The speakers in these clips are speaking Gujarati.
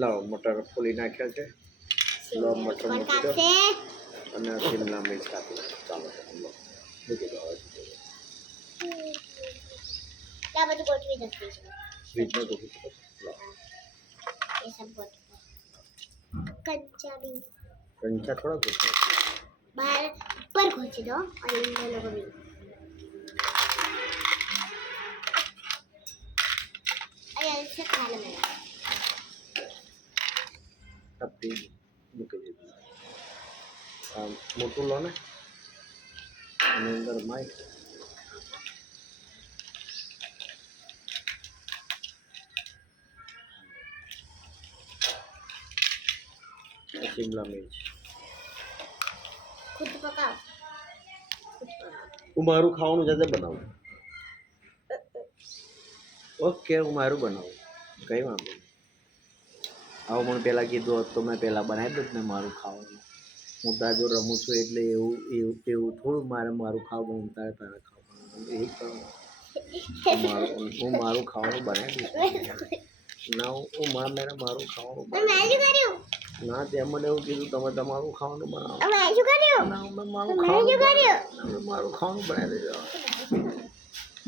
લાવો મટર ફોલી નાખ્યા છે. લો મટર મૂકી દો અને શિમલા મિર્ચ કાપી દો. ચાલો લો મૂકી દો. क्या बच्चे गोटवी दसती है ફ્રીજમાં મૂકી દો. લો ये सब गोट कच्चा भी કંચા થોડા ગોઠવો. बाहर पर खोची दो और इन दोनों को भी अरे ऐसे खा लो मैंने કાપી મૂકી દીધું. આ મોટું લો ને એની અંદર માઇક શિમલા મિર્ચ. खुद पकाओ હું મારું ખાવાનું જાતે બનાવું. ઓકે હું મારું બનાવું કંઈ વાંધો નહીં. આવું મને પહેલાં કીધું હોત તો મેં પહેલાં બનાવી દઉં ને મારું ખાવાનું. હું તાજો રમું છું એટલે એવું એવું એવું થોડું મારું ખાવાનું તારે ખાવાનું એ કરવાનું. હું મારું ખાવાનું બનાવી દઈશ ના હું મારું ખાવાનું मैं जो कर रही हूँ ના તે મને એવું કીધું તમે તમારું ખાવાનું બનાવો. मैं जो कर रही हूँ ના મેં મારું मैं जो कर रही हूँ મારું ખાવાનું બનાવી દેજો.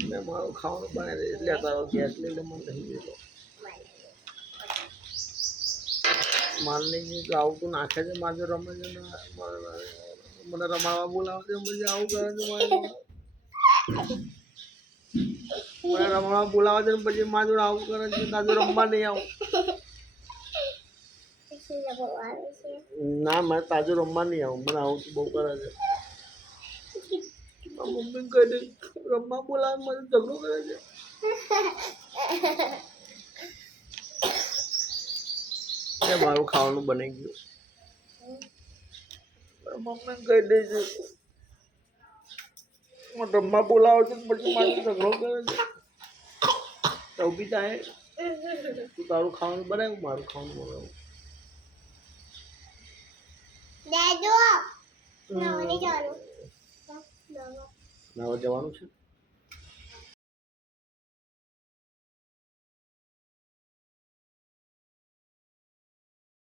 મેં મારું ખાવાનું બનાવી દઈશ એટલે તારો ગેસ લઈ લે મને નહીં દેતો. મારે નહીં આવતું નાખે છે મારે રમે છે ને મને રમાડવા બોલાવે છે પછી આવું કરે છે મને રમાડવા બોલાવે છે ને પછી મારા જોડે આવું કરે છે તાજો રમવા નહીં આવું. ના મારે તાજો રમવા નહીં આવું મને આવું બહુ કરે છે. મમ્મી કહી દે રમવા બોલાવે મને ઝઘડો કરે છે. મારું ખાવાનું બની ગયું મમ્મી કહી દે છે રમવા બોલાવે છે પછી મારે ઝઘડો કરે છે. તો ઊભી થાય તું તારું ખાવાનું બનાવ્યું મારું ખાવાનું બનાવું. दे दो ना नहीं जानो નાવા જવાનું છે.